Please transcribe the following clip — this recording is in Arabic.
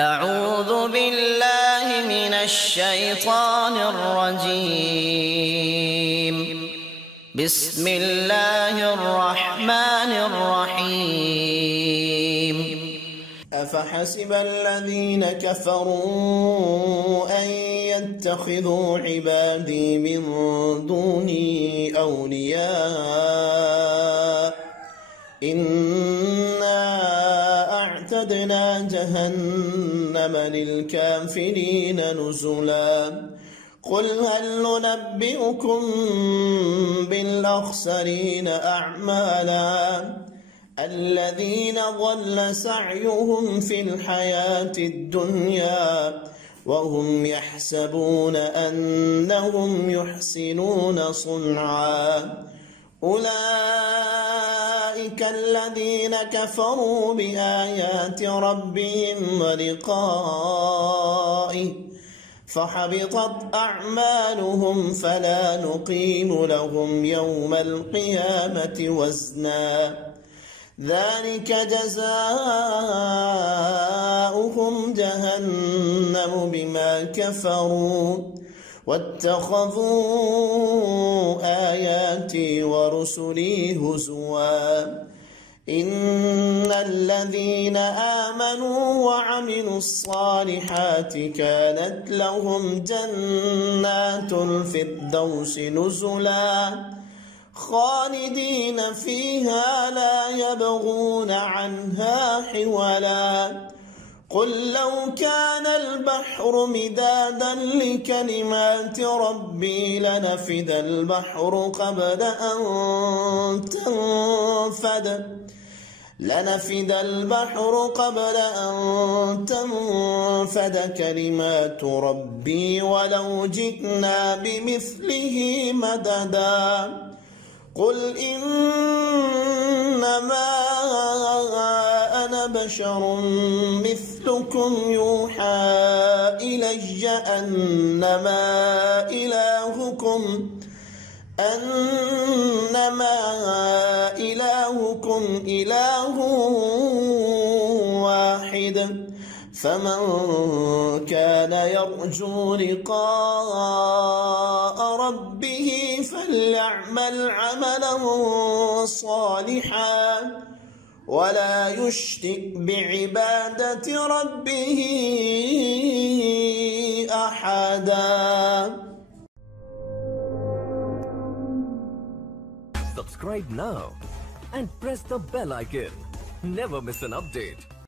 أعوذ بالله من الشيطان الرجيم. بسم الله الرحمن الرحيم. أفحسب الذين كفروا أن يتخذوا عبادي من دوني أولياء إنا أعتدنا جهنم للكافرين نزلا قل هل ننبئكم بالأخسرين أعمالا الذين ضل سعيهم في الحياة الدنيا وهم يحسبون أنهم يحسنون صنعا أولئك الذين كفروا بآيات ربهم ولقائه فحبطت أعمالهم فلا نقيم لهم يوم القيامة وزنا ذلك جزاؤهم جهنم بما كفروا واتخذوا آياتي ورسلي هزوا إن الذين آمنوا وعملوا الصالحات كانت لهم جنات الفردوس نزلا خالدين فيها لا يبغون عنها حولا قل لو كان البحر مدادا لكلمات ربي لنفد البحر قبل أن تنفد كلمات ربي ولو جئنا بمثله مددا قل إنما أنا بشر مثلكم يوحى إلي أنما إلهكم إله واحد فمن كان يرجو لقاء ربه فليعمل عملا صالحا ولا يشرك بعبادة ربه أحدا. Subscribe now and press the bell icon. Never miss an update.